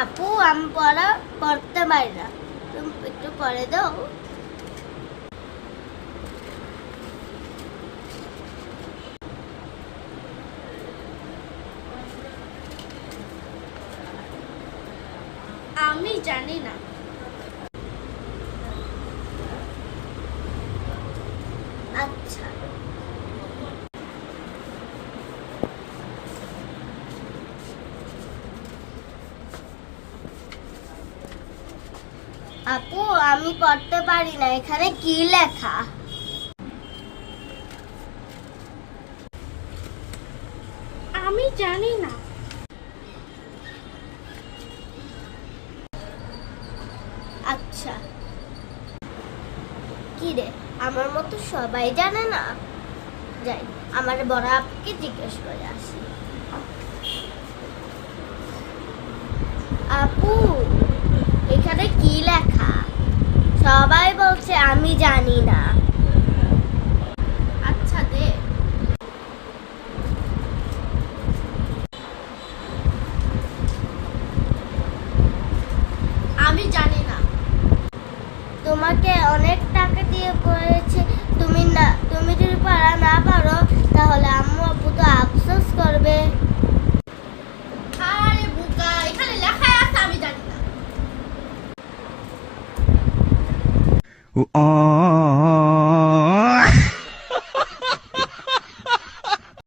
আপু আমি পড়া পড়তে পারি না, তুমি একটু পড়ে দাও। আমি জানি না। আচ্ছা আপু আমি পড়তে পারি না, এখানে কি লেখা? আমি জানি না। আচ্ছা কি রে, আমার মতো সবাই জানে না? যাই আমার বড় আপুকে জিজ্ঞেস করে আসি। আপু এখানে কি লেখা? সবাই বলছে আমি জানি না। আচ্ছা দে। আমি জানি না। তোমাকে অনেক টাকা দিয়ে পড়েছে, তুমি যদি পড়া না পারো তাহলে আম্মু আপু তো আফসোস করবে। আরে বুকা, এখানে লেখা আছে আমি জানি না।